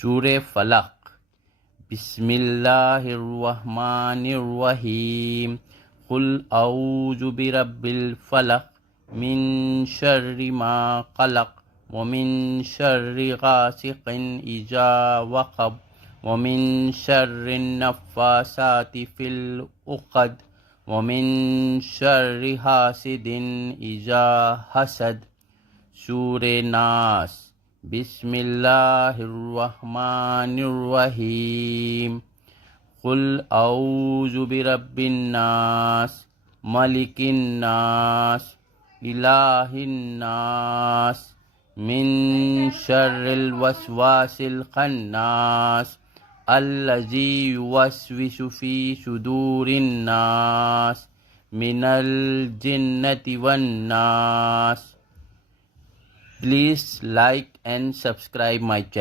सूरे फलक। बिस्मिल्लाहिर्रहमानिर्रहीम। कुल औज़ु बिरब्बिल फलक मिन शर्रि मा खलक व मिन शर्रि गासिकिन इज़ा वक़ब व मिन शर्रिन नफ़्फ़ासाति फिल उक़द व मिन शर्रि हासिदिन इज़ा हसद। सूरे नास। बिस्मिल्लाहिर्रहमानिर्रहीम। कुल औज़ु बिरब्बिन नास मलिकिन नास इलाहिन नास मिन शर्रिल वसवासिल खन्नास अल्लज़ी युवस्विसु फ़ी सुदूरिन नास मिनल जिन्नति वन नास। Please like and subscribe my channel.